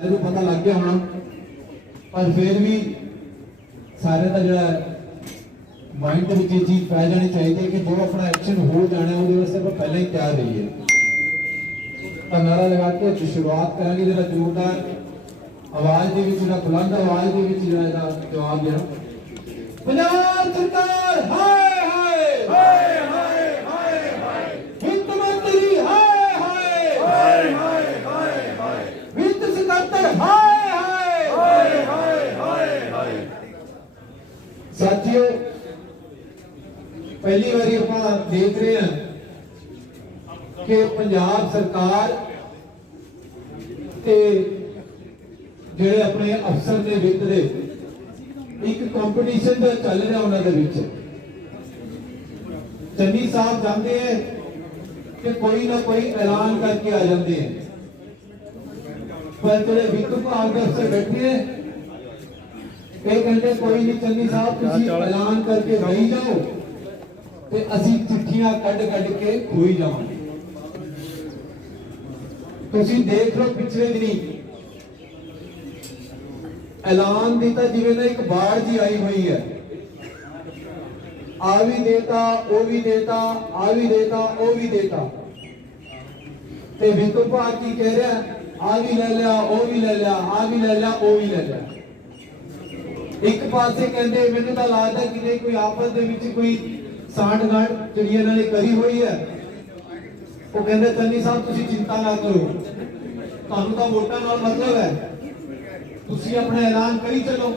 पता लग गया होना, पर फिर भी सारे का जो माइंड के ये चीज पै जानी चाहिए कि जो अपना एक्शन हो जाना है वो वास्ते पहले ही तैयार रहिए। तो नारा लगा के शुरुआत करेंगे जरा जोरदार आवाज के बुलंद आवाज के जवाब देना। पंजाब सरकार हाय हाय हाय हाय हाय हाय, वित्त मंत्री हाय हाय हाय हाय हाय हाय, वित्त सकत्तर हाय हाय हाय हाय हाय हाय। साथियों, पहली बारी आप देख रहे हैं कि पंजाब सरकार के ਜਿਹੜੇ ਆਪਣੇ ਅਫਸਰ ਦੇ ਵਿੱਤ ਦੇ ਇੱਕ ਕੰਪੀਟੀਸ਼ਨ ਦਾ ਚੱਲ ਰਿਹਾ ਉਹਨਾਂ ਦੇ ਵਿੱਚ। ਚੰਨੀ ਸਾਹਿਬ ਜਾਂਦੇ ਹੈ ਕਿ ਕੋਈ ਨਾ ਕੋਈ ਐਲਾਨ ਕਰਕੇ ਆ ਜਾਂਦੇ ਹੈ, ਪਰ ਜਿਹੜੇ ਵਿੱਤ ਵਿਭਾਗ ਦੇ ਅਫਸਰ ਬੈਠੇ ਹੈ ਇਹ ਕਹਿੰਦੇ ਕੋਈ ਨਹੀਂ ਚੰਨੀ ਸਾਹਿਬ ਤੁਸੀਂ ਐਲਾਨ ਕਰਕੇ ਵਹੀ ਜਾਓ ਤੇ ਅਸੀਂ ਚਿੱਠੀਆਂ ਕੱਢ ਕੇ ਖੋਈ ਜਾਵਾਂਗੇ। ਤੁਸੀਂ ਦੇਖ ਲਓ ਪਿਛਲੇ ਦਿਨੀ ऐलान दिता जिवें ना एक बाढ़ जी आई हुई है, आ भी देता ओ भी देता, आ भी देता ओ भी देता, ते वित्त विभाग की कह रहा आ भी ले लिया ओ भी ले लिया, आ भी ले लिया ओ भी ले लिया। एक पासे कहते मैंने तो लगता कि कोई आपस दे विच कोई सांठ गांठ जिहड़ी इन्हां ने करी हुई है, वो कहते चन्नी साहब तुसीं चिंता ना करो, तुहानूं तां वोटां नाल मतलब है, तुसी अपना ऐलान करी चलो,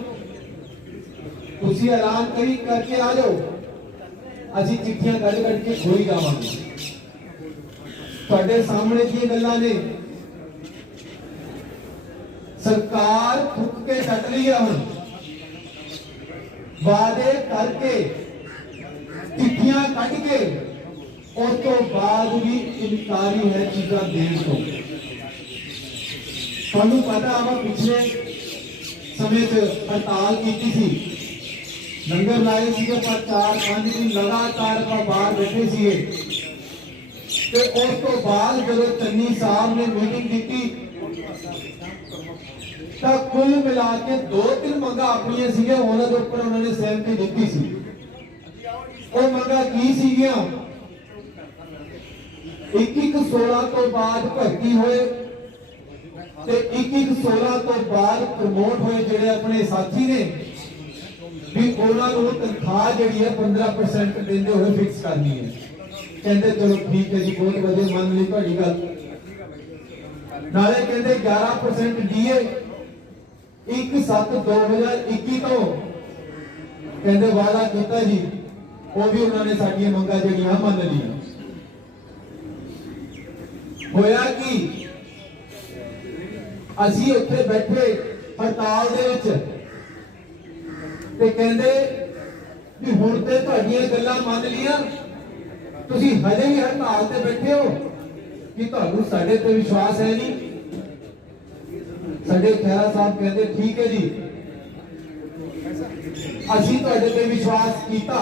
तुसी ऐलान करी करके आ जाओ, असी चिट्ठियां कढ़ के खोई जावांगे। तुहाडे सामने दी गल्लां ने सरकार थुक के डट रही है, हुण वादे करके चिट्ठियां कढ़ के उस तो बाद भी इनकारी है चीज़ां देण तो। तुहानूं पता आवा पिछले समय हड़ताल की थी, लंगर लाए थे, पर 4-5 दिन लगातार बाहर बैठे थे। उस तो बाद जब चन्नी साहब ने मीटिंग की तो कुल मिला के 2-3 मंगा अपनी उन्होंने सहमति दी सी। वो मंगा की सीगियां 21-16 तो बाद भर्ती होए ते 21-16 तो बाद प्रमोट हुए जिहड़े अपने साथी ने भी उन्होंने तनख्वाह जिहड़ी है 15% देंदे हुए फिक्स करनी है। कहते चलो ठीक है जी, बहुत वधिया मान ली तुहाडी गल। नाले कहते 11% डीए 1/7/2021 तो कहते वादा किया जी, वो भी उन्होंने साडियां मंगां जिहड़ियां मान लिया। होया कि असी उत्थे बैठे हड़ताल दे विच ते कहंदे भी हुण ते तुहाडीआं गल्लां मान लिया, तुसीं हजे भी हड़ताल ते बैठे हो कि तुहानूं साडे ते विश्वास है नहीं। साडे खैरा साहब कहंदे ठीक है जी, असीं तुहाडे ते विश्वास कीता,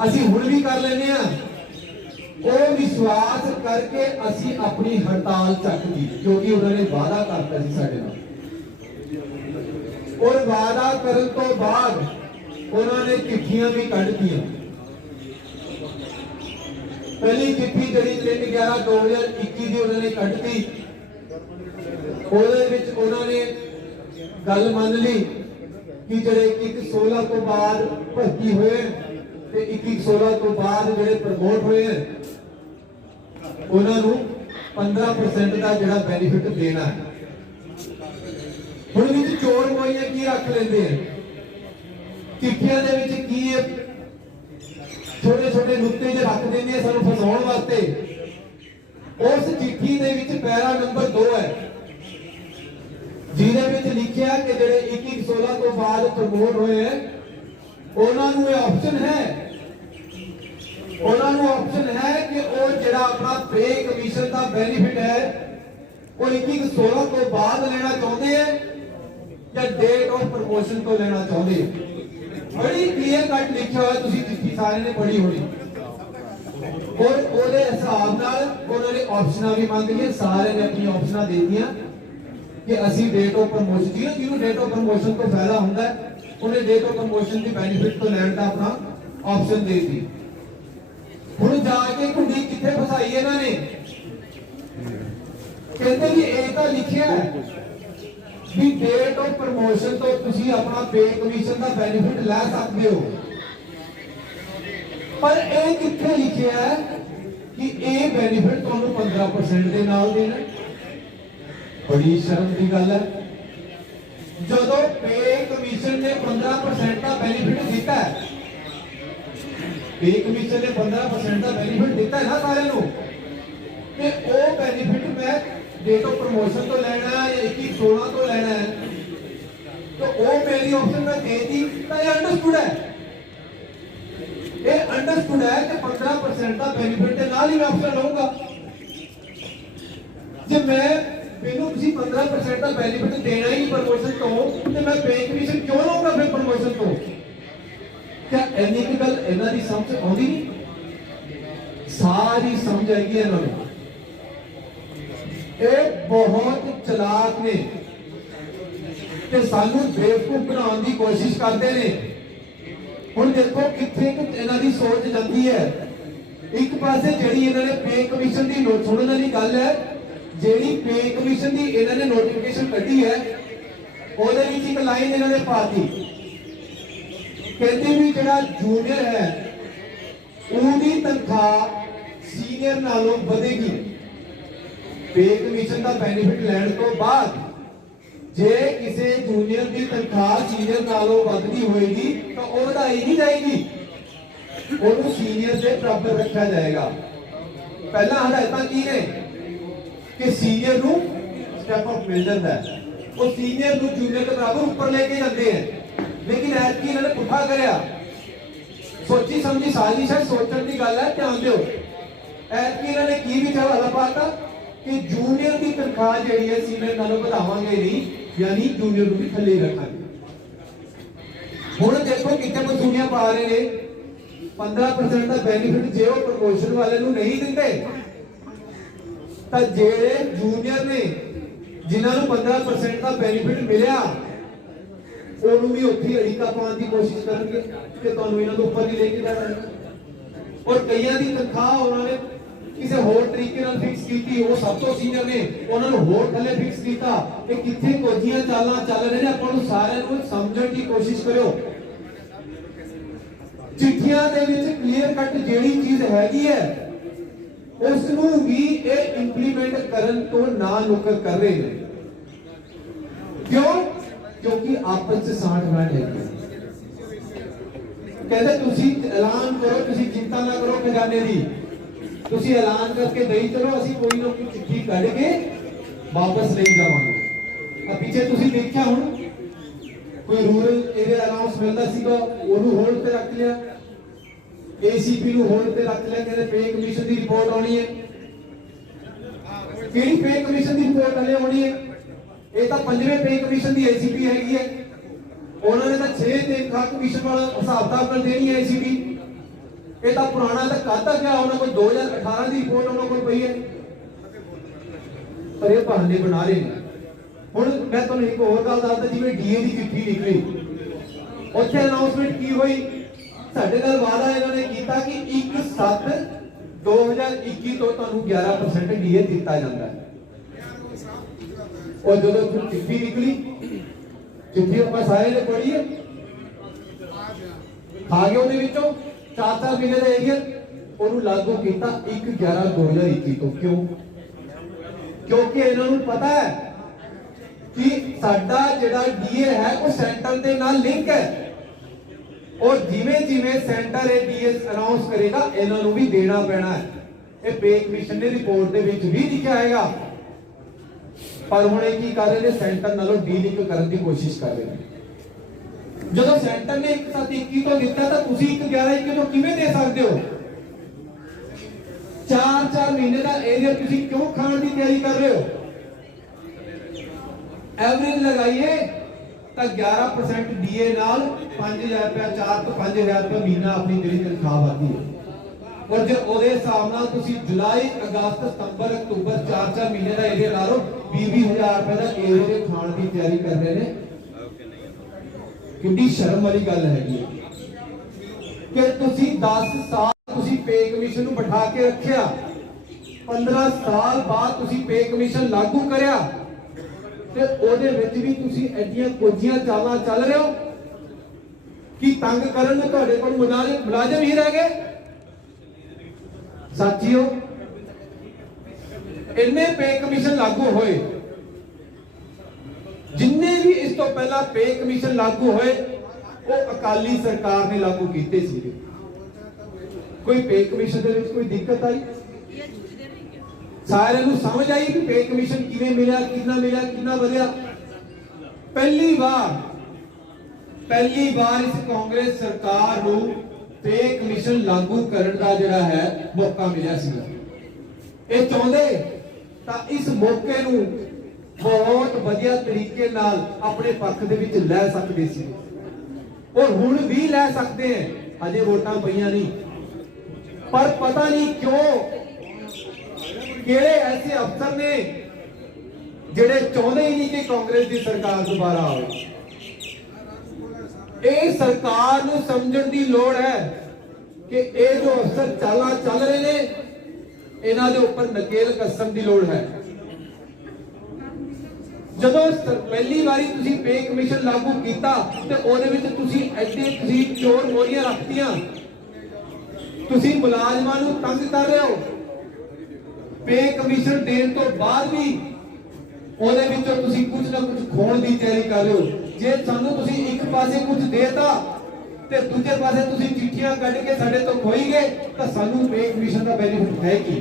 असीं हुण भी कर लैंदे आ। वो विश्वास करके असी अपनी हड़ताल चक दी, क्योंकि उन्होंने वादा करता सी साडे नाल, और वादा करन तो बाद उन्होंने चिट्ठियां भी कढ़ दियां। पहली चिट्ठी जिहड़ी 3/11/2021 दी उन्होंने कढ़ दी, ਉਹਦੇ ਵਿੱਚ उन्होंने गल मान ली कि ਜਿਹੜੇ 21-16 तो बाद भर्ती हुए ते 21-16 तो बाद ਜਿਹੜੇ प्रमोट हुए हैं उन्होंने 15% का जिहड़ा बेनिफिट देना है। हुण विच चोर मोइयां की रख लेंदे हैं, चिट्ठियां दे विच की छोटे छोटे नुक्ते जे रख देंदे हैं सानूं फसाउण वास्ते। उस चिट्ठी दे विच पैरा नंबर 2 है जिहदे विच लिखिया कि जिहड़े 21-16 तो बाद प्रमोट हुए हैं उन्होंने ऑप्शन है, उन्होंने ऑप्शन है कि वो जिहड़ा अपना पे कमीशन का बेनिफिट है वो 21-16 तो बाद लेना चाहते हैं या डेट ऑफ प्रमोशन तो लेना चाहते हैं। बड़ी क्लियर कट लिखा हुआ, तुसीं चिट्ठी सारे ने पढ़ी होनी। और ਉਹਦੇ ਹਿਸਾਬ ਨਾਲ ਉਹਨਾਂ ਨੇ ਆਪਸ਼ਨਾਂ ਵੀ ਮੰਗ ਲਈਆਂ, सारे ने अपनी ਆਪਸ਼ਨਾਂ ਦੇ ਦਿੱਤੀਆਂ ਕਿ ਅਸੀਂ ਡੇਟ ਆਫ ਪ੍ਰਮੋਸ਼ਨ ਜਿਹਨੂੰ ਡੇਟ ਆਫ ਪ੍ਰਮੋਸ਼ਨ ਤੋਂ ਫਾਇਦਾ ਹੁੰਦਾ ਹੈ, ਉਹਨੇ date of promotion the benefit ਤੋਂ ਲੈਣ ਦਾ ਆਪਣਾ ਆਪਸ਼ਨ ਦੇ ਦਿੱਤੀ। ਹੁਣ ਜਾ ਕੇ ਕੁੰਡੀ ਕਿੱਥੇ ਫਸਾਈ ਇਹਨਾਂ ਨੇ? ਕਹਿੰਦੇ ਵੀ ਇਹ ਤਾਂ ਲਿਖਿਆ ਹੈ ਵੀ ਡੇਟ ਆਫ ਪ੍ਰਮੋਸ਼ਨ ਤੋਂ ਤੁਸੀਂ ਆਪਣਾ ਪੇ ਕਮਿਸ਼ਨ ਦਾ ਬੈਨੀਫਿਟ ਲੈ ਸਕਦੇ ਹੋ, ਪਰ ਇਹ ਕਿੱਥੇ ਲਿਖਿਆ ਹੈ ਕਿ ਇਹ ਬੈਨੀਫਿਟ ਤੁਹਾਨੂੰ 15% ਦੇ ਨਾਲ ਦੇਣਾ? ਬੜੀ ਸ਼ਰਮ ਦੀ ਗੱਲ ਹੈ। ਜਦੋਂ ਪੇ ਕਮਿਸ਼ਨ ਨੇ 15% ਦਾ ਬੈਨੀਫਿਟ ਦਿੱਤਾ ਹੈ, ਪੇ ਕਮਿਸ਼ਨ ਨੇ 15% ਦਾ ਬੈਨੀਫਿਟ ਦਿੱਤਾ ਹੈ ਨਾ ਸਾਰਿਆਂ ਨੂੰ, ਤੇ ਉਹ ਬੈਨੀਫਿਟ ਮੈਂ ਡੇਟ ਆਫ ਪ੍ਰਮੋਸ਼ਨ ਤੋਂ ਲੈਣਾ ਹੈ ਜਾਂ 21/16 ਤੋਂ ਲੈਣਾ ਹੈ, तो वो मेरी ऑप्शन में दे दी तो ये अंडरस्टूड है, ये अंडरस्टूड है कि 15% का बेनिफिट के नाल ही मैं ऑप्शन लूंगा। जब मैं मैनू किसी 15% का बेनिफिट देना ही प्रमोशन तो मैं पे कमीशन क्यों लूंगा फिर प्रमोशन तो? क्या इन्नी की गल इन्हां दी समझ आउंदी नहीं? सारी समझ आएगी इन्होंने। ये बहुत चलाक ने ਤੇ ਸਾਨੂੰ ਬੇਵਕੂਫ ਬਣਾਉਣ ਦੀ ਕੋਸ਼ਿਸ਼ ਕਰਦੇ ਨੇ। ਹੁਣ ਦੇਖੋ ਕਿੱਥੇ ਇਹਨਾਂ ਦੀ ਸੋਚ ਜਾਂਦੀ ਹੈ। ਇੱਕ ਪਾਸੇ ਜਿਹੜੀ ਇਹਨਾਂ ਨੇ ਪੇ ਕਮਿਸ਼ਨ ਦੀ ਨੋਟ ਸੁਣਨ ਵਾਲੀ ਗੱਲ ਹੈ, ਜਿਹੜੀ ਪੇ ਕਮਿਸ਼ਨ ਦੀ ਇਹਨਾਂ ਨੇ ਨੋਟੀਫਿਕੇਸ਼ਨ ਕੱਢੀ ਹੈ ਉਹਦੇ ਵਿੱਚ ਇੱਕ ਲਾਈਨ ਇਹਨਾਂ ਨੇ ਪਾਤੀ, ਕਹਿੰਦੇ ਵੀ ਜਿਹੜਾ ਜੂਨੀਅਰ ਹੈ ਉਹਦੀ ਤਨਖਾਹ ਸੀਨੀਅਰ ਨਾਲੋਂ ਵਧੇਗੀ। ਪੇ ਕਮਿਸ਼ਨ ਦਾ ਬੈਨੀਫਿਟ ਲੈਣ ਤੋਂ ਬਾਅਦ जे किसी जूनियर की तनख्वाह सीनियर नालों वधदी होएगी तो वो वधाई नहीं जाएगी, उन्हें सीनियर से बराबर रखा जाएगा। पहला हदायतां की ने कि सीनियर नूं स्टेप अप मिल जाता है, वो सीनियर नूं जूनियर के बराबर ऊपर लेके जाते हैं। लेकिन ऐतकी इन्होंने पुठा करया, सोची समझी साजिश है, सोचने की गल है, ध्यान दो। ऐतकी इन्होंने की भी हवाला पाता कि जूनियर की तनख्वाह जी है सीनियर नालों बढ़ावांगे नहीं, यानी जूनियर को भी थले रखांगे। हुण देखो कितने मसूलियां पा रहे ने, 15% का बेनिफिट जे वो प्रमोशन वाले नूं नहीं दिंदे तां जेड़े जूनियर ने जिन्हां नूं 15% का बेनिफिट मिलिया ਉਹਨੂੰ ਵੀ ਉੱਥੇ ਅੜੀਕਾ ਪਾਉਣ ਦੀ ਕੋਸ਼ਿਸ਼ ਕਰਨਗੇ ਕਿ ਤੁਹਾਨੂੰ ਇਹਨਾਂ ਤੋਂ ਉੱਪਰ ਨਹੀਂ ਲੈ ਕੇ ਜਾਣਾ। ਔਰ ਕਈਆਂ ਦੀ ਤਨਖਾਹ ਉਹਨਾਂ ਨੇ ਕਿਸੇ ਹੋਰ ਤਰੀਕੇ ਨਾਲ ਫਿਕਸ ਕੀਤੀ, ਉਹ ਸਭ ਤੋਂ ਸੀਨੀਅਰ ਨੇ ਉਹਨਾਂ ਨੂੰ ਹੋਰ ਥੱਲੇ ਫਿਕਸ ਕੀਤਾ। ਇਹ ਕਿੱਥੇ ਕੋਝੀਆਂ ਚਾਲਾਂ ਚੱਲ ਰਹੇ ਨੇ, ਆਪਾਂ ਨੂੰ ਸਾਰਿਆਂ ਨੂੰ ਸਮਝਣ ਦੀ ਕੋਸ਼ਿਸ਼ ਕਰਿਓ। ਚਿੱਠੀਆਂ ਦੇ ਵਿੱਚ ਕਲੀਅਰ ਕੱਟ ਜਿਹੜੀ ਚੀਜ਼ ਹੈਗੀ ਹੈ ਉਸ ਨੂੰ ਵੀ ਇਹ ਇੰਪਲੀਮੈਂਟ ਕਰਨ ਤੋਂ ਨਾ ਨੁਕਰ ਕਰ ਰਹੇ ਨੇ। ਕਿਉਂ? ਕਿਉਂਕਿ ਆਪਸ ਵਿੱਚ ਸਾਂਠ ਗਾਂਠ ਹੈ। ਕਹਿੰਦੇ ਤੁਸੀਂ ਐਲਾਨ ਕਰੋ, ਤੁਸੀਂ ਚਿੰਤਾ ਨਾ ਕਰੋ ਖਜ਼ਾਨੇ ਦੀ, ਤੁਸੀਂ ਐਲਾਨ ਕਰਕੇ ਦੇਈ ਚਲੋ, ਅਸੀਂ ਕੋਈ ਨਾ ਕੋਈ ਚਿੱਠੀ ਕੱਢ ਕੇ ਵਾਪਸ ਲਈ ਜਾਵਾਂਗੇ। ਆ ਪਿੱਛੇ ਤੁਸੀਂ ਦੇਖਿਆ ਹੁਣ ਕੋਈ ਰੂਰਲ ਏਰੀਆ ਅਨਾਉਂਸ ਮਿਲਦਾ ਸੀਗਾ, ਉਹਨੂੰ ਹੋਲਡ ਤੇ ਰੱਖ ਲਿਆ, ਏਸੀਪੀ ਨੂੰ ਹੋਲਡ ਤੇ ਰੱਖ ਲਿਆ, ਕਹਿੰਦੇ ਪੇ ਕਮਿਸ਼ਨ ਦੀ ਰਿਪੋਰਟ ਆਉਣੀ ਹੈ। ਕਿਹੜੀ ਪੇ ਕਮਿਸ਼ਨ ਦੀ ਰਿਪੋਰਟ ਹਲੇ ਆਉਣੀ ਹੈ? ਇਹ ਤਾਂ 5ਵੇਂ ਪੇ ਕਮਿਸ਼ਨ ਦੀ ਏਸੀਪੀ ਹੈਗੀ ਹੈ, ਉਹਨਾਂ ਨੇ ਤਾਂ 6 ਤਨਖਾਹ ਕਮਿਸ਼ਨ ਵਾਲਾ ਹਿਸਾਬ ਕਿਤਾਬ ਨਾਲ ਦੇਣੀ ਹੈ ਏਸੀਪੀ। ਇਹ ਤਾਂ ਪੁਰਾਣਾ ਤਾਂ ਕਾਹਦਾ ਗਿਆ, ਉਹਨਾਂ ਕੋਲ 2018 ਦੀ ਰਿਪੋਰਟ ਉਹਨਾਂ ਕੋਲ ਪਈ ਹੈ, ਪਰ ਇਹ ਬਹਾਨੇ ਬਣਾ ਰਹੇ ਨੇ। ਹੁਣ ਮੈਂ ਤੁਹਾਨੂੰ ਇੱਕ ਹੋਰ ਗੱਲ ਦੱਸਦਾ, ਜਿਵੇਂ ਡੀਏ ਦੀ ਚਿੱਠੀ ਨਿਕਲੀ, ਉੱਥੇ ਅਨਾਉਂਸਮੈਂਟ ਕੀ ਹੋਈ, ਸਾਡੇ ਨਾਲ ਵਾਅਦਾ ਇਹਨਾਂ ਨੇ ਕੀਤਾ ਕਿ 1/7/2021 ਤੋਂ ਤੁਹਾਨੂੰ 11% ਡੀਏ ਦਿੱਤਾ ਜਾਂਦਾ ਹੈ। और जो चिट्ठी निकली, चिट्ठी ਆਪਾਂ ਸਾਰੇ ਨੇ ਪੜ੍ਹੀ ਹੈ, ਆ ਗਿਆ ਉਹਦੇ ਵਿੱਚੋਂ 4 ਮਹੀਨੇ ਦਾ ਏਰੀਆ ਉਹਨੂੰ ਲਾਗੂ ਕੀਤਾ 1/11/2021 ਤੋਂ। ਕਿਉਂ? ਕਿਉਂਕਿ ਇਹਨਾਂ ਨੂੰ ਪਤਾ ਹੈ ਕਿ ਸਾਡਾ ਜਿਹੜਾ ਡੀਏ ਹੈ ਉਹ ਸੈਂਟਰ ਦੇ ਨਾਲ ਲਿੰਕ ਹੈ, ਔਰ ਜਿਵੇਂ ਜਿਵੇਂ ਸੈਂਟਰ ਇਹ ਡੀਏ ਅਨਾਉਂਸ ਕਰੇਗਾ ਇਹਨਾਂ ਨੂੰ ਵੀ ਦੇਣਾ ਪੈਣਾ ਹੈ। ਇਹ ਪੇ ਕਮਿਸ਼ਨ ਦੀ ਰਿਪੋਰਟ ਦੇ ਵਿੱਚ ਵੀ ਲਿਖਿਆ ਹੈਗਾ। पर हुण की कर रहे हैं, सेंटर नालों डीलिंक करने की कोशिश कर रहे हैं। जो सेंटर ने 1/7/21 तो दिता तो तुसीं 1/11/21 तो किवें दे सकते हो? 4 महीने का एरिया तुसीं क्यों खाण की तैयारी कर रहे हो? एवरेज लगाइए तो 11% डीए नाल 5000 रुपया, 4 तो 5000 रुपया महीना अपनी जिहड़ी तनख्वाह आती है। और जो ਉਹਦੇ ਹਿਸਾਬ ਨਾਲ ਤੁਸੀਂ जुलाई, अगस्त, सितंबर, अक्तूबर 4 महीने का एरिया ला लो, 20,000 रुपए का एवरेज खाण की तैयारी कर रहे हैं। कितनी शर्म वाली गल हैगी कि तुसी 10 साल तुसी पे कमीशन नूं बिठा के रखिया, 15 साल बाद तुसी पे कमीशन लागू करया ते ओदे विच भी तुसी एडियां कोजियां चालां चल रहे हो कि तंग करन नूं तुहाडे कोल मुलाजम ही रह गए। साथियों, इन्ने पे कमीशन लागू होए, जिन्ने भी इस तो पहला पे कमीशन लागू होए वो अकाली सरकार ने लागू कीते सी। कोई पे कमीशन दे विच कोई दिक्कत आई? सारे नूं समझ आई कि पे कमीशन किवें मिलिया, कितना वधिया? पहली बार इस कांग्रेस सरकार नूं पे कमीशन लागू करन दा जिहड़ा है मौका मिलिया सीगा। ये चाहुंदे तां इस मौके नूं बहुत वधिया तरीके नाल अपने पक्ष दे विच लै सकदे सी और हुण भी लै सकते हैं। अजे वोटां पईयां नहीं, पर पता नहीं क्यों किहड़े ऐसे अफसर ने जिहड़े चाहुंदे ही नहीं कि कांग्रेस की सरकार दोबारा आवे। ये सरकार नूं समझण दी लोड़ है कि ये जो अफसर चालां चल रहे ने इन्हां दे उपर नकेल कसण दी लोड़ है। जदों पहली बारी तुसी पे कमीशन लागू कीता ते ओदे विच तुसी एडे तुसी चोर मोरियां रखतियां, तुसी मुलाजमां नूं तंग कर रहे हो। पे कमीशन देण तो बाद भी ओदे विचों तुसी कुछ ना कुछ खोण दी तैयारी कर रहे हो। जे सानू तुसी एक पासे कुछ देता ते दूजे पासे तुसी चिट्ठियां कढ के साडे तो खोई गए तां सानू पे कमीशन दा बेनिफिट है की?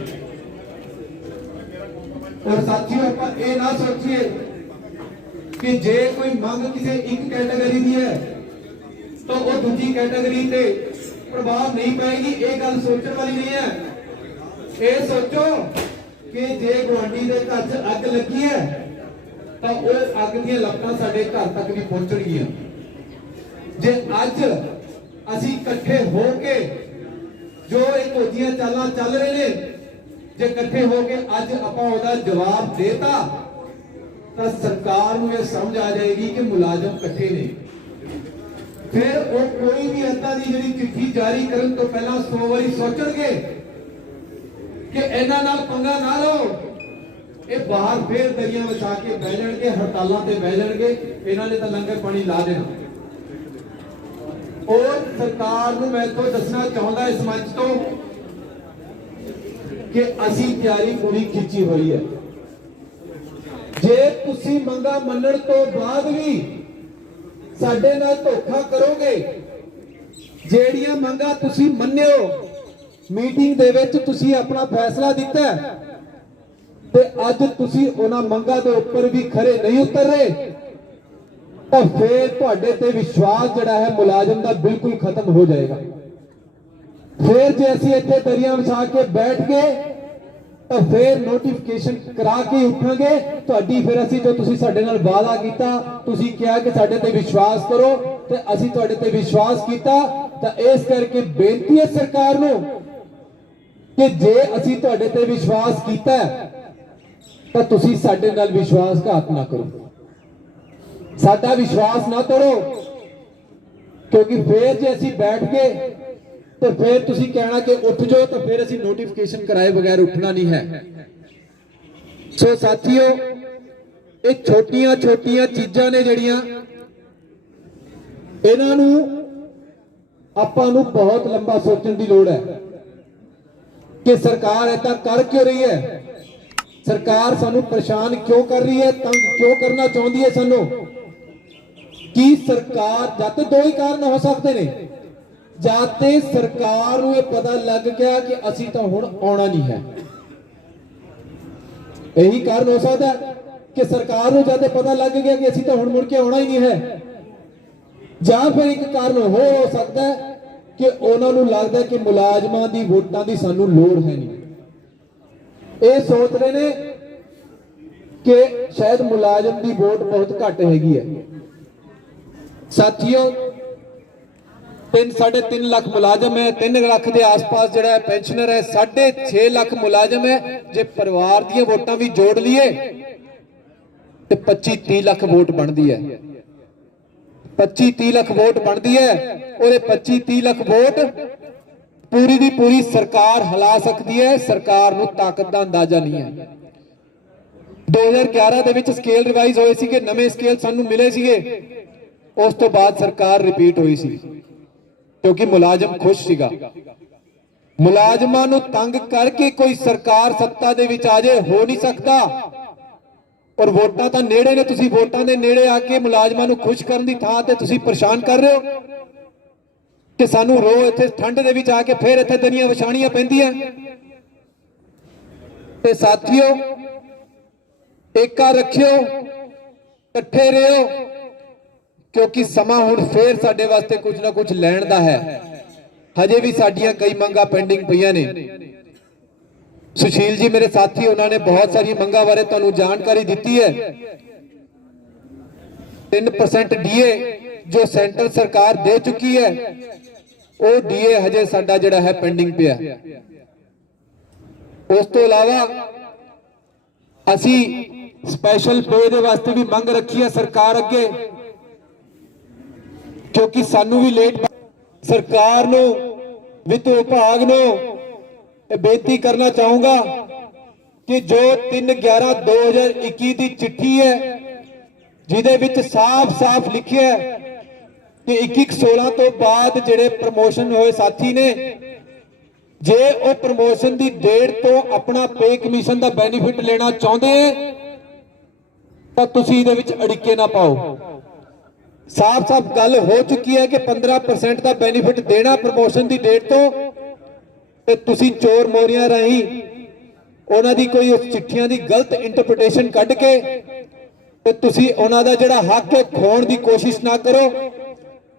और साथियों, आपां ये ना सोचिए कि जे कोई मंग किसी एक कैटेगरी की है तो वो दूसरी कैटेगरी पे प्रभाव नहीं पाएगी। ये गल सोचने वाली नहीं है। ये सोचो कि जे गुआंढी के घर च अग लगी है तो वो अग दी लपटां साडे घर तक भी पहुंचणगियां। जे अज असीं इकट्ठे हो के जो एक खोजियां चालां चल रहे ने, जे इकट्ठे हो के अज आपां ओहदा जवाब देता तो सरकार नूं यह समझ आ जाएगी कि मुलाजम कट्ठे ने। फिर वो कोई भी अद्दा दी जिहड़ी चिट्ठी जारी करन तो पहला 100 वारी सोचणगे कि इन्हां नाल पंगा ना लो। ये बाहर फिर दरियां विछा के बह जाणगे, हड़तालां ते बह जाणगे, इन्हां ने तां लंगर पानी ला देना। और सरकार नूं मैं तो दसना चाहुंदा इस मंच तो कि असीं तैयारी पूरी खिंची हुई है। जे तुसी मंगा मनण तो बाद भी साडे नाल धोखा करोगे, जेड़ियां मंगा तुसी मन्नियो, मीटिंग दे विच तुसी अपना फैसला दिता ते अज तुसी उन्हां मंगा दे उपर भी खरे नहीं उतर रहे तो फिर तुहाडे ते विश्वास जिहड़ा है मुलाजम दा बिल्कुल खत्म हो जाएगा। फिर जे असीं इत्थे दरियां विछा के बैठ गए तो फिर नोटिफिकेशन करा के उठांगे तुहाडी। फिर असीं जो तुसीं साडे नाल वादा कीता, तुसीं कहा कि साडे ते विश्वास करो ते असीं तुहाडे ते विश्वास कीता। तां इस करके बेनती है सरकार नूं कि जे असीं तुहाडे ते विश्वास कीता तां तुसीं साडे नाल विश्वासघात ना करो, साडा विश्वास ना तोड़ो, क्योंकि फिर जे असीं बैठ गए तो फिर तुसी कहना कि उठ जाओ तो फिर असीं नोटिफिकेशन कराए बगैर उठना नहीं है। सो साथियों, ये छोटियां छोटियां चीजां ने जिहड़ियां इन्हां नूं आपां नूं बहुत लंबा सोचण दी लोड़ है कि सरकार ऐसा कर क्यों रही है, सरकार सानू परेशान क्यों कर रही है, तंग क्यों करना चाहती है सानू। की सरकार जब दो ही कारण हो सकते ने, जाते सरकार नूं पता लग गया कि असीं तां हुण आउणा नहीं है, यही कारण हो सकता है कि सरकार नूं जाते पता लग गया कि असीं तां हुण मुड़ के आउणा ही नहीं है। जां फिर एक कारण हो सकता है कि उन्हां नूं लगदा कि मुलाजमां दी वोटां दी सानू लोड़ है नहीं, ये सोच रहे ने कि शायद मुलाजम की वोट बहुत घट हैगी है। साथियों, 3.5 लाख मुलाजम है, 3 लाख के आस पास जो पेंशनर है, 6.5 लाख मुलाजम है। जे परिवार दी वोटां भी जोड़ लिए ਤੇ 25-30 ਲੱਖ ਵੋਟ ਬਣਦੀ ਹੈ। 25-30 ਲੱਖ ਵੋਟ ਬਣਦੀ ਹੈ। ਉਹਦੇ 25-30 ਲੱਖ ਵੋਟ ਪੂਰੀ ਦੀ ਪੂਰੀ ਸਰਕਾਰ ਹਿਲਾ ਸਕਦੀ ਹੈ। ਸਰਕਾਰ ਨੂੰ ਤਾਕਤ ਦਾ ਅੰਦਾਜ਼ਾ ਨਹੀਂ ਹੈ। 2011 ਦੇ ਵਿੱਚ ਸਕੇਲ ਰਿਵਾਈਜ਼ ਹੋਏ ਸੀ ਕਿ ਨਵੇਂ ਸਕੇਲ ਸਾਨੂੰ ਮਿਲੇ ਸੀਗੇ। ਉਸ ਤੋਂ ਬਾਅਦ ਸਰਕਾਰ ਰਿਪੀਟ ਹੋਈ ਸੀ ਕਿਉਂਕਿ ਮੁਲਾਜ਼ਮ ਖੁਸ਼ ਸੀਗਾ। ਮੁਲਾਜ਼ਮਾਂ ਨੂੰ ਤੰਗ ਕਰਕੇ ਕੋਈ ਸਰਕਾਰ ਸੱਤਾ ਦੇ ਵਿੱਚ ਆ ਜਾਏ, ਹੋ ਨਹੀਂ ਸਕਦਾ। ਔਰ ਵੋਟਾਂ ਤਾਂ ਨੇੜੇ ਨੇ, ਤੁਸੀਂ ਵੋਟਾਂ ਦੇ ਨੇੜੇ ਆ ਕੇ ਮੁਲਾਜ਼ਮਾਂ ਨੂੰ ਖੁਸ਼ ਕਰਨ ਦੀ ਥਾਂ ਤੇ ਤੁਸੀਂ ਪਰੇਸ਼ਾਨ ਕਰ ਰਹੇ ਹੋ ਕਿ ਸਾਨੂੰ ਰੋ ਇੱਥੇ ਠੰਡ ਦੇ ਵਿੱਚ ਆ ਕੇ ਫਿਰ ਇੱਥੇ ਦੁਨੀਆਂ ਵਿਛਾਣੀਆਂ ਪੈਂਦੀਆਂ। ਤੇ ਸਾਥੀਓ, ਏਕਾ ਰੱਖਿਓ, ਇਕੱਠੇ ਰਹੋ, ਕਿਉਂਕਿ ਸਮਾਂ ਹੁਣ ਫੇਰ ਸਾਡੇ ਵਾਸਤੇ ਕੁਝ ਨਾ ਕੁਝ ਲੈਣ ਦਾ ਹੈ। ਹਜੇ ਵੀ ਸਾਡੀਆਂ ਕਈ ਮੰਗਾਂ ਪੈਂਡਿੰਗ ਪਈਆਂ ਨੇ। ਸੁਸ਼ੀਲ ਜੀ ਮੇਰੇ ਸਾਥੀ, ਉਹਨਾਂ ਨੇ ਬਹੁਤ ਸਾਰੀਆਂ ਮੰਗਾਂ ਬਾਰੇ ਤੁਹਾਨੂੰ ਜਾਣਕਾਰੀ ਦਿੱਤੀ ਹੈ। 3% ਡੀਏ ਜੋ ਸੈਂਟਰ ਸਰਕਾਰ ਦੇ ਚੁੱਕੀ ਹੈ, ਉਹ ਡੀਏ ਹਜੇ ਸਾਡਾ ਜਿਹੜਾ ਹੈ ਪੈਂਡਿੰਗ ਪਿਆ। ਉਸ ਤੋਂ ਇਲਾਵਾ ਅਸੀਂ ਸਪੈਸ਼ਲ ਪੇ ਦੇ ਵਾਸਤੇ ਵੀ ਮੰਗ ਰੱਖੀ ਹੈ ਸਰਕਾਰ ਅੱਗੇ, ਕਿਉਂਕਿ ਸਾਨੂੰ ਵੀ ਲੇਟ। ਸਰਕਾਰ ਨੂੰ, ਵਿੱਤ ਵਿਭਾਗ ਨੂੰ ਇਹ ਬੇਨਤੀ ਕਰਨਾ ਚਾਹੂੰਗਾ ਕਿ ਜੋ 3/11/2021 ਦੀ ਚਿੱਠੀ ਹੈ, ਜਿਹਦੇ ਵਿੱਚ ਸਾਫ਼-ਸਾਫ਼ ਲਿਖਿਆ ਹੈ ਕਿ 21/16 ਤੋਂ ਬਾਅਦ ਜਿਹੜੇ ਪ੍ਰਮੋਸ਼ਨ ਹੋਏ ਸਾਥੀ ਨੇ, ਜੇ ਉਹ ਪ੍ਰਮੋਸ਼ਨ ਦੀ ਡੇਟ ਤੋਂ ਆਪਣਾ ਪੇ ਕਮਿਸ਼ਨ ਦਾ ਬੈਨੀਫਿਟ ਲੈਣਾ ਚਾਹੁੰਦੇ ਹੈ ਤਾਂ ਤੁਸੀਂ ਇਹਦੇ ਵਿੱਚ ਅੜਿੱਕੇ ਨਾ ਪਾਓ। ਸਾਫ਼-ਸਾਫ਼ ਗੱਲ ਹੋ ਚੁੱਕੀ ਹੈ ਕਿ 15% ਦਾ ਬੈਨੀਫਿਟ ਦੇਣਾ ਪ੍ਰਮੋਸ਼ਨ ਦੀ ਡੇਟ ਤੋਂ, ਤੇ ਤੁਸੀਂ ਚੋਰ ਮੋਰੀਆਂ ਰਾਹੀਂ ਉਹਨਾਂ ਦੀ ਕੋਈ ਉਸ ਚਿੱਠੀਆਂ ਦੀ ਗਲਤ ਇੰਟਰਪ੍ਰੀਟੇਸ਼ਨ ਕੱਢ ਕੇ ਤੇ ਤੁਸੀਂ ਉਹਨਾਂ ਦਾ ਜਿਹੜਾ ਹੱਕ ਹੈ ਖੋਣ ਦੀ ਕੋਸ਼ਿਸ਼ ਨਾ ਕਰੋ,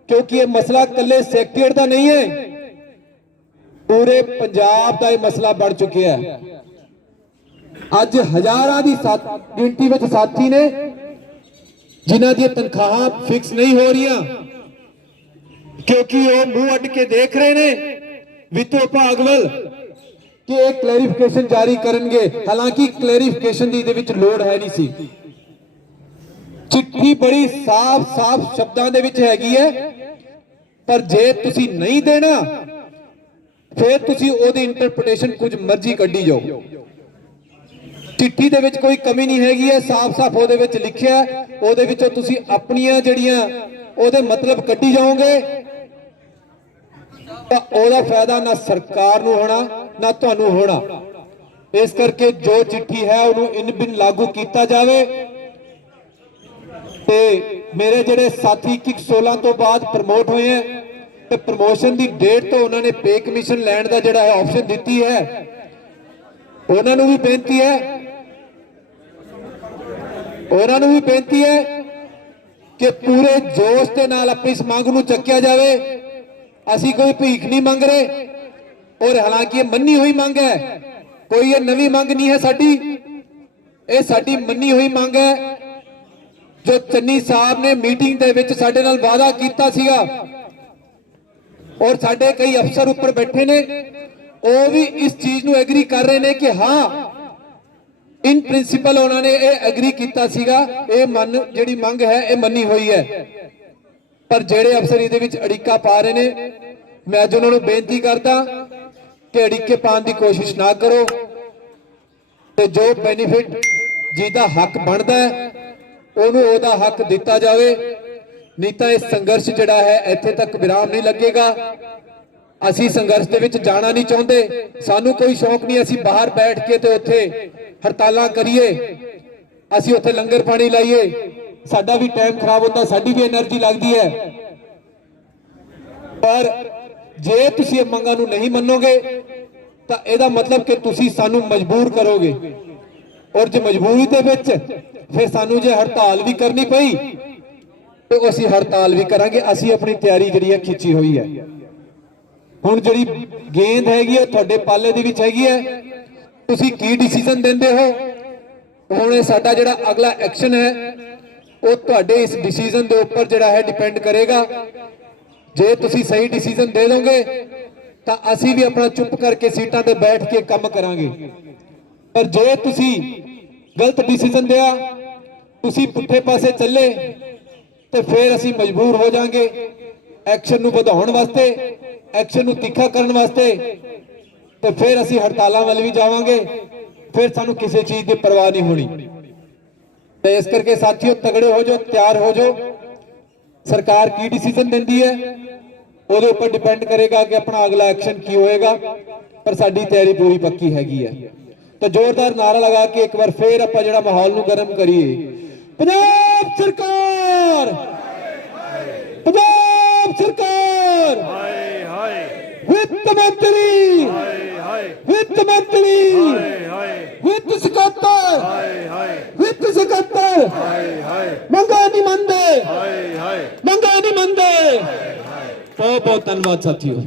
ਕਿਉਂਕਿ ਇਹ ਮਸਲਾ ਇਕੱਲੇ ਸੈਕਟਰੀਏਟ ਦਾ ਨਹੀਂ ਹੈ, ਪੂਰੇ ਪੰਜਾਬ ਦਾ ਇਹ ਮਸਲਾ ਬਣ ਚੁੱਕਿਆ ਹੈ। ਅੱਜ ਹਜ਼ਾਰਾਂ ਦੀ ਗਿਣਤੀ ਵਿੱਚ ਸਾਥੀ ਨੇ ਜਿਨ੍ਹਾਂ ਦੀਆਂ ਤਨਖਾਹਾਂ ਫਿਕਸ ਨਹੀਂ ਹੋ ਰਹੀਆਂ, ਕਿਉਂਕਿ ਉਹ ਮੂੰਹ ਅੱਡ ਕੇ ਦੇਖ ਰਹੇ ਨੇ ਵਿੱਤ ਵਿਭਾਗ ਵੱਲ ਕਿ ਇਹ ਕਲੈਰੀਫਿਕੇਸ਼ਨ ਜਾਰੀ ਕਰਨਗੇ। ਹਾਲਾਂਕਿ ਕਲੈਰੀਫਿਕੇਸ਼ਨ ਦੀ ਇਹਦੇ ਵਿੱਚ ਲੋੜ ਹੈ ਨਹੀਂ ਸੀ। ਚਿੱਠੀ ਬੜੀ ਸਾਫ਼-ਸਾਫ਼ ਸ਼ਬਦਾਂ ਦੇ ਵਿੱਚ ਹੈਗੀ ਹੈ, ਪਰ ਜੇ ਤੁਸੀਂ ਨਹੀਂ ਦੇਣਾ ਫਿਰ ਤੁਸੀਂ ਉਹਦੀ ਇੰਟਰਪ੍ਰੀਟੇਸ਼ਨ ਕੁਝ ਮਰਜ਼ੀ ਕੱਢੀ ਜਾਓ। ਚਿੱਠੀ ਦੇ ਵਿੱਚ ਕੋਈ ਕਮੀ ਨਹੀਂ ਹੈਗੀ ਹੈ, ਸਾਫ਼-ਸਾਫ਼ ਉਹਦੇ ਵਿੱਚ ਲਿਖਿਆ, ਉਹਦੇ ਵਿੱਚੋਂ ਤੁਸੀਂ ਆਪਣੀਆਂ ਜਿਹੜੀਆਂ ਉਹਦੇ ਮਤਲਬ ਕੱਢੀ ਜਾਓਗੇ ਤਾਂ ਉਹਦਾ ਫਾਇਦਾ ਨਾ ਸਰਕਾਰ ਨੂੰ ਹੋਣਾ ਨਾ ਤੁਹਾਨੂੰ ਹੋਣਾ। ਇਸ ਕਰਕੇ ਜੋ ਚਿੱਠੀ ਹੈ ਉਹਨੂੰ ਇਨ ਬਿਨ ਲਾਗੂ ਕੀਤਾ ਜਾਵੇ। ਤੇ ਮੇਰੇ ਜਿਹੜੇ ਸਾਥੀ 21/16 ਤੋਂ ਬਾਅਦ ਪ੍ਰਮੋਟ ਹੋਏ ਹੈ ਤੇ ਪ੍ਰਮੋਸ਼ਨ ਦੀ ਡੇਟ ਤੋਂ ਉਹਨਾਂ ਨੇ ਪੇ ਕਮਿਸ਼ਨ ਲੈਣ ਦਾ ਜਿਹੜਾ ਹੈ ਆਪਸ਼ਨ ਦਿੱਤੀ ਹੈ, ਉਹਨਾਂ ਨੂੰ ਵੀ ਬੇਨਤੀ ਹੈ ਕਿ ਪੂਰੇ ਜੋਸ਼ ਦੇ ਨਾਲ ਆਪਣੀ ਇਸ ਮੰਗ ਨੂੰ ਚੱਕਿਆ ਜਾਵੇ। ਅਸੀਂ ਕੋਈ ਭੀਖ ਨਹੀਂ ਮੰਗ ਰਹੇ, ਔਰ ਹਾਲਾਂਕਿ ਇਹ ਮੰਨੀ ਹੋਈ ਮੰਗ ਹੈ, ਕੋਈ ਇਹ ਨਵੀਂ ਮੰਗ ਨਹੀਂ ਹੈ ਸਾਡੀ, ਇਹ ਸਾਡੀ ਮੰਨੀ ਹੋਈ ਮੰਗ ਹੈ ਜੋ ਚੰਨੀ ਸਾਹਿਬ ਨੇ ਮੀਟਿੰਗ ਦੇ ਵਿੱਚ ਸਾਡੇ ਨਾਲ ਵਾਅਦਾ ਕੀਤਾ ਸੀਗਾ। ਔਰ ਸਾਡੇ ਕਈ ਅਫਸਰ ਉੱਪਰ ਬੈਠੇ ਨੇ, ਉਹ ਵੀ ਇਸ ਚੀਜ਼ ਨੂੰ ਐਗਰੀ ਕਰ ਰਹੇ ਨੇ ਕਿ ਹਾਂ ਇਨ ਪ੍ਰਿੰਸੀਪਲ ਉਹਨਾਂ ਨੇ ਇਹ ਐਗਰੀ ਕੀਤਾ ਸੀਗਾ, ਇਹ ਜਿਹੜੀ ਮੰਗ ਹੈ ਇਹ ਮੰਨੀ ਹੋਈ ਹੈ। ਪਰ ਜਿਹੜੇ ਅਫਸਰ ਇਹਦੇ ਵਿੱਚ ਅੜਿੱਕਾ ਪਾ ਰਹੇ ਨੇ, ਮੈਂ ਅੱਜ ਉਹਨਾਂ ਨੂੰ ਬੇਨਤੀ ਕਰਦਾ ਕਿ ਅੜਿੱਕੇ ਪਾਉਣ ਦੀ ਕੋਸ਼ਿਸ਼ ਨਾ ਕਰੋ ਤੇ ਜੋ ਬੈਨੀਫਿਟ ਜਿਹਦਾ ਹੱਕ ਬਣਦਾ ਹੈ ਉਹਨੂੰ ਉਹਦਾ ਹੱਕ ਦਿੱਤਾ ਜਾਵੇ। ਨਹੀਂ ਤਾਂ ਇਹ ਸੰਘਰਸ਼ ਜਿਹੜਾ ਹੈ ਇੱਥੇ ਤੱਕ ਵਿਰਾਮ ਨਹੀਂ ਲੱਗੇਗਾ। ਅਸੀਂ ਸੰਘਰਸ਼ ਦੇ ਵਿੱਚ ਜਾਣਾ ਨਹੀਂ ਚਾਹੁੰਦੇ, ਸਾਨੂੰ ਕੋਈ ਸ਼ੌਕ ਨਹੀਂ ਅਸੀਂ ਬਾਹਰ ਬੈਠ ਕੇ ਤੇ ਉੱਥੇ ਹੜਤਾਲਾਂ ਕਰੀਏ, ਅਸੀਂ ਉੱਥੇ ਲੰਗਰ ਪਾਣੀ ਲਾਈਏ, ਸਾਡਾ ਵੀ ਟਾਈਮ ਖਰਾਬ ਹੁੰਦਾ, ਸਾਡੀ ਵੀ એનર્ਜੀ ਲੱਗਦੀ ਹੈ। ਪਰ ਜੇ ਤੁਸੀਂ ਇਹ ਮੰਗਾਂ ਨੂੰ ਨਹੀਂ ਮੰਨੋਗੇ ਤਾਂ ਇਹਦਾ ਮਤਲਬ ਕਿ ਤੁਸੀਂ ਸਾਨੂੰ ਮਜਬੂਰ ਕਰੋਗੇ, ਔਰ ਜੇ ਮਜਬੂਰੀ ਦੇ ਵਿੱਚ ਫਿਰ ਸਾਨੂੰ ਜੇ ਹੜਤਾਲ ਵੀ ਕਰਨੀ ਪਈ ਤੇ ਅਸੀਂ ਹੜਤਾਲ ਵੀ ਕਰਾਂਗੇ। ਅਸੀਂ ਆਪਣੀ ਤਿਆਰੀ ਜਿਹੜੀ ਹੈ ਖਿੱਚੀ ਹੋਈ ਹੈ। ਹੁਣ ਜਿਹੜੀ ਗੇਂਦ ਹੈਗੀ ਹੈ ਤੁਹਾਡੇ ਪਾਲੇ ਦੇ ਵਿੱਚ ਹੈਗੀ ਹੈ, ਤੁਸੀਂ ਕੀ ਡਿਸੀਜਨ ਦਿੰਦੇ ਹੋ। ਹੁਣ ਇਹ ਸਾਡਾ ਜਿਹੜਾ ਅਗਲਾ ਐਕਸ਼ਨ ਹੈ ਉਹ ਤੁਹਾਡੇ ਇਸ ਡਿਸੀਜਨ ਦੇ ਉੱਪਰ ਜਿਹੜਾ ਹੈ ਡਿਪੈਂਡ ਕਰੇਗਾ। ਜੇ ਤੁਸੀਂ ਸਹੀ ਡਿਸੀਜਨ ਦੇ ਦੋਗੇ ਤਾਂ ਅਸੀਂ ਵੀ ਆਪਣਾ ਚੁੱਪ ਕਰਕੇ ਸੀਟਾਂ ਤੇ ਬੈਠ ਕੇ ਕੰਮ ਕਰਾਂਗੇ, ਪਰ ਜੇ ਤੁਸੀਂ ਗਲਤ ਡਿਸੀਜਨ ਦਿਆ ਤੁਸੀਂ ਪੁੱਠੇ ਪਾਸੇ ਚੱਲੇ ਤੇ ਫਿਰ ਅਸੀਂ ਮਜਬੂਰ ਹੋ ਜਾਾਂਗੇ ਐਕਸ਼ਨ ਨੂੰ ਵਧਾਉਣ ਵਾਸਤੇ, ਐਕਸ਼ਨ ਨੂੰ ਤਿੱਖਾ ਕਰਨ ਵਾਸਤੇ, ਤੇ ਫਿਰ ਅਸੀਂ ਹੜਤਾਲਾਂ ਵੱਲ ਵੀ ਜਾਵਾਂਗੇ। ਫਿਰ ਸਾਨੂੰ ਕਿਸੇ ਚੀਜ਼ ਦੀ ਪਰਵਾਹ ਨਹੀਂ ਹੋਣੀ। ਤੇ ਇਸ ਕਰਕੇ ਸਾਥੀਓ ਤਗੜੇ ਹੋ ਜਾਓ, ਤਿਆਰ ਹੋ ਜਾਓ। ਸਰਕਾਰ ਕੀ ਡਿਸੀਜਨ ਦਿੰਦੀ ਹੈ ਉਹਦੇ ਉੱਪਰ ਡਿਪੈਂਡ ਕਰੇਗਾ ਕਿ ਆਪਣਾ ਅਗਲਾ ਐਕਸ਼ਨ ਕੀ ਹੋਏਗਾ, ਪਰ ਸਾਡੀ ਤਿਆਰੀ ਪੂਰੀ ਪੱਕੀ ਹੈਗੀ ਹੈ। ਤਾਂ ਜ਼ੋਰਦਾਰ ਨਾਰਾ ਲਗਾ ਕੇ ਇੱਕ ਵਾਰ ਫੇਰ ਆਪਾਂ ਜਿਹੜਾ ਮਾਹੌਲ ਨੂੰ ਗਰਮ ਕਰੀਏ। ਪੰਜਾਬ ਸਰਕਾਰ, ਪੰਜਾਬ ਸਰਕਾਰ, ਹਾਏ ਹਾਏ ਵਿੱਤ ਮੰਤਰੀ, ਹਾਏ ਹਾਏ ਵਿੱਤ ਮੰਤਰੀ, ਹਾਏ ਵਿੱਤ ਸਕੱਤਰ, ਹਾਏ ਹਾਏ ਵਿੱਤ ਸਕੱਤਰ ਹਾਏ ਹਾਏ ਮੰਗਾ ਨਹੀਂ ਮੰਨਦੇ, ਹਾਏ ਹਾਏ ਮੰਗਾ ਨਹੀਂ ਮੰਨਦੇ। ਬਹੁਤ ਬਹੁਤ ਧੰਨਵਾਦ ਸਾਥੀਓ।